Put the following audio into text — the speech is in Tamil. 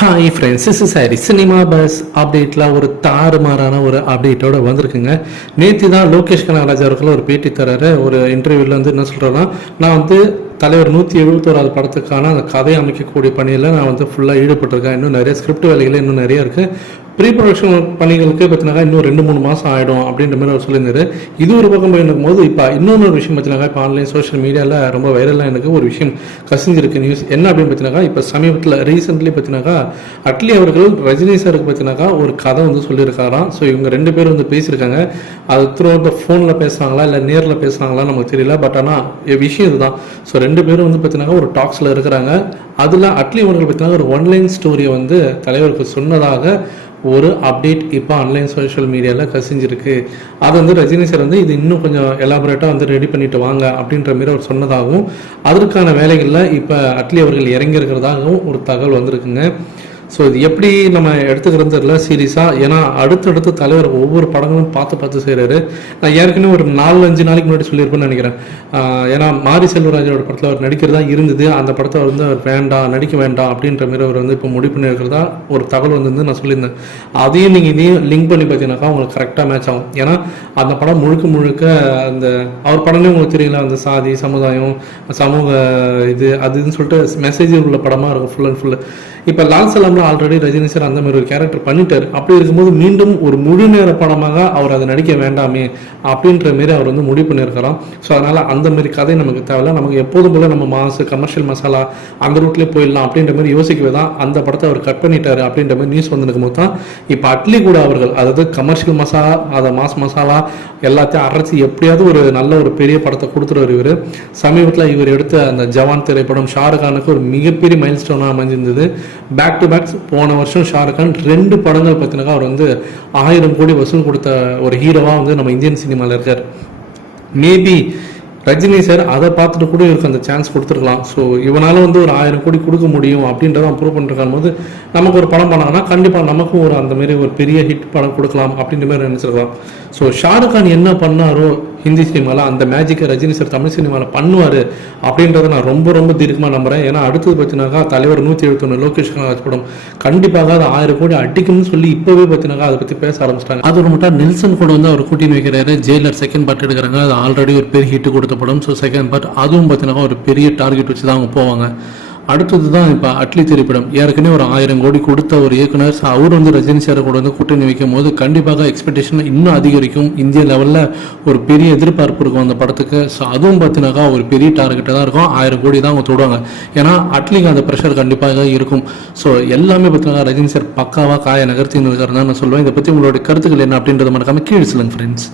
Hi friends is sorry cinema buzz அப்டேட்டில் ஒரு தாறுமாறான ஒரு அப்டேட்டோட வந்திருக்குங்க. நேற்று தான் லோகேஷ் கனகராஜ் அவர்கள் ஒரு பேட்டி தராரு ஒரு இன்டர்வியூவில் வந்து என்ன சொல்கிறேன்னா நான் வந்து தலைவர் நூற்றி எழுபத்தோராது படத்துக்கான அந்த கதையை அமைக்கக்கூடிய பணியில் நான் வந்து ஃபுல்லாக ஈடுபட்டிருக்கேன். இன்னும் நிறைய ஸ்கிரிப்ட் வேலைகள் இன்னும் நிறைய இருக்குது ப்ரீ ப்ரொடக்ஷன் பணிகளுக்கு பார்த்தீங்கன்னா இன்னும் ரெண்டு மூணு மாதம் ஆகிடும் அப்படின்ற மாதிரி அவர் சொல்லியிருந்தாரு. இது ஒரு பக்கம் போயிருக்கும் போது இப்போ இன்னொன்று ஒரு விஷயம் பார்த்தீங்கன்னா இப்போ ஆன்லைன் சோஷியல் மீடியாவில் ரொம்ப வைரலாக எனக்கு ஒரு விஷயம் கசிஞ்சிருக்கு நியூஸ் என்ன அப்படின்னு பார்த்தீங்கன்னா இப்போ சமீபத்தில் ரீசெண்ட்லி பார்த்தீங்கன்னாக்கா அட்லி அவர்கள் ரஜினி சாருக்கு பார்த்தினாக்கா ஒரு கதை வந்து சொல்லியிருக்காராம். ஸோ இவங்க ரெண்டு பேரும் வந்து பேசியிருக்காங்க. அது த்ரூ அவுட் ஃபோனில் பேசுகிறாங்களா இல்லை நேரில் பேசுகிறாங்களா நமக்கு தெரியல. பட் ஆனால் விஷயம் இதுதான். ஸோ ரெண்டு பேரும் வந்து பார்த்தீங்கன்னா ஒரு டாக்ஸில் இருக்கிறாங்க. அதில் அட்லி அவர்கள் பார்த்தீங்கன்னா ஒரு ஒன்லைன் ஸ்டோரியை வந்து தலைவருக்கு சொன்னதாக ஒரு அப்டேட் இப்போ ஆன்லைன் சோஷியல் மீடியாவில் கசிஞ்சிருக்கு. அது வந்து ரஜினி சார் வந்து இது இன்னும் கொஞ்சம் எலாபரேட்டாக வந்து ரெடி பண்ணிட்டு வாங்க அப்படின்ற மாதிரி அவர் சொன்னதாகவும் அதற்கான வேலைகளில் இப்போ அட்லி அவர்கள் இறங்கியிருக்கிறதாகவும் ஒரு தகவல் வந்திருக்குங்க. ஸோ இது எப்படி நம்ம எடுத்துக்கிறது தெரியல சீரியஸாக ஏன்னா அடுத்தடுத்து தலைவர் ஒவ்வொரு படங்களும் பார்த்து பார்த்து செய்கிறாரு நான் ஏற்கனவே ஒரு நாலு அஞ்சு நாளைக்கு முன்னாடி சொல்லியிருப்பேன்னு நினைக்கிறேன். ஏன்னா மாரி செல்வராஜோட படத்தில் அவர் நடிக்கிறதா இருந்தது. அந்த படத்தை வந்து அவர் வேண்டாம் நடிக்க வேண்டாம் அப்படின்ற மாதிரி அவர் வந்து இப்போ முடிவு பண்ணியிருக்கிறதா ஒரு தகவல் வந்து நான் சொல்லியிருந்தேன். அதையும் நீங்கள் இதையும் லிங்க் பண்ணி பார்த்தீங்கன்னாக்கா உங்களுக்கு கரெக்டாக மேட்ச் ஆகும். ஏன்னா அந்த படம் முழுக்க முழுக்க அந்த அவர் படமே உங்களுக்கு தெரியல அந்த சாதி சமுதாயம் சமூக இது அது இதுன்னு சொல்லிட்டு மெசேஜ் உள்ள படமாக இருக்கும் ஃபுல் அண்ட் ஃபுல்லு இப்போ லால் சலாமில் ஆல்ரெடி ரஜினி சார் அந்த மாதிரி ஒரு கேரக்டர் பண்ணிட்டார். அப்படி இருக்கும்போது மீண்டும் ஒரு முழு நேர படமாக அவர் அதை நடிக்க வேண்டாமே அப்படின்ற மாரி அவர் வந்து முடிவு பண்ணியிருக்கலாம் ஸோ அதனால் அந்த மாதிரி கதை நமக்கு தேவையில்ல. நமக்கு எப்போதும் போல நம்ம மாசு கமர்ஷியல் மசாலா அந்த ரூட்லேயே போயிடலாம் அப்படின்ற மாதிரி யோசிக்கவே தான் அந்த படத்தை அவர் கட் பண்ணிட்டார் அப்படின்ற மாதிரி நியூஸ் வந்திருக்கும் போது தான் இப்போ அட்லி கூட அவர்கள் அதாவது கமர்ஷியல் மசாலா அதை மாஸ் மசாலா எல்லாத்தையும் அரைச்சி எப்படியாவது ஒரு நல்ல ஒரு பெரிய படத்தை கொடுத்துருவார் இவர். சமீபத்தில் இவர் எடுத்த அந்த ஜவான் திரைப்படம் ஷாருக் கானுக்கு ஒரு மிகப்பெரிய மைல் ஸ்டோனாக அமைஞ்சிருந்தது. பேக் டு பேக் போன வருஷம் ஷாருக் கான் ரெண்டு படங்கள் பார்த்தினாக்கா அவர் வந்து ஆயிரம் கோடி வசூல் கொடுத்த ஒரு ஹீரோவாக வந்து நம்ம இந்தியன் சினிமாவில் இருக்கார். மேபி ரஜினி சார் அதை பார்த்துட்டு கூட இவருக்கு அந்த சான்ஸ் கொடுத்துருக்கலாம். ஸோ இவனால வந்து ஒரு ஆயிரம் கோடி கொடுக்க முடியும் அப்படின்றத ப்ரூவ் பண்ணிருக்கான். போது நமக்கு ஒரு படம் பண்ணாங்கன்னா கண்டிப்பாக நமக்கும் ஒரு அந்த மாதிரி ஒரு பெரிய ஹிட் படம் கொடுக்கலாம் அப்படின்ற மாதிரி நினச்சிருக்கலாம். ஸோ ஷாருக் கான் என்ன பண்ணாரோ ஹிந்தி சினிமாவில் அந்த மேஜிக்கை ரஜினி சார் தமிழ் சினிமாவில் பண்ணுவார் அப்படின்றத நான் ரொம்ப ரொம்ப தீர்க்கமாக நம்புறேன். ஏன்னா அடுத்தது பார்த்தீங்கன்னாக்கா தலைவர் நூற்றி எழுபத்தொன்று லோகேஷ் கனகராஜ் படம். கண்டிப்பாக அது ஆயிரம் கோடி அடிக்கும்னு சொல்லி இப்போவே பார்த்தீங்கன்னா அதை பற்றி பேச ஆரம்பிச்சிட்டாங்க. அது ஒரு மட்டும் நெல்சன் கூட வந்து அவர் கூட்டி வைக்கிறாரு. ஜெயிலர் செகண்ட் பார்ட் எடுக்கிறாங்க. அது ஆல்ரெடி ஒரு பெரிய ஹிட் கொடுத்த படம். ஸோ செகண்ட் பார்ட் அதுவும் பார்த்தீங்கன்னா ஒரு பெரிய டார்கெட் வச்சு தான் அவங்க போவாங்க. அடுத்தது தான் இப்போ அட்லி திரைப்படம். ஏற்கனவே ஒரு ஆயிரம் கோடி கொடுத்த ஒரு இயக்குனர் அவர் வந்து ரஜினி சார் கூட வந்து கூட்டணி வைக்கும் போது கண்டிப்பாக எக்ஸ்பெக்டேஷன் இன்னும் அதிகரிக்கும். இந்திய லெவலில் ஒரு பெரிய எதிர்பார்ப்பு இருக்கும் அந்த படத்துக்கு. ஸோ அதுவும் பார்த்தினாக்கா ஒரு பெரிய டார்கெட்டாக தான் இருக்கும். ஆயிரம் கோடி தான் அவங்க தொடுவாங்க. ஏன்னா அட்லிக்கு அந்த ப்ரெஷர் கண்டிப்பாக இருக்கும். ஸோ எல்லாமே பார்த்தீங்கன்னா ரஜினி சார் பக்காவாக காய நகர்த்தின்னு இருக்காருன்னு நான் சொல்லுவேன். இதை பற்றி உங்களுடைய கருத்துக்கள் என்ன அப்படின்றத மறக்காமல் கீழே சொல்லுங்கள் ஃப்ரெண்ட்ஸ்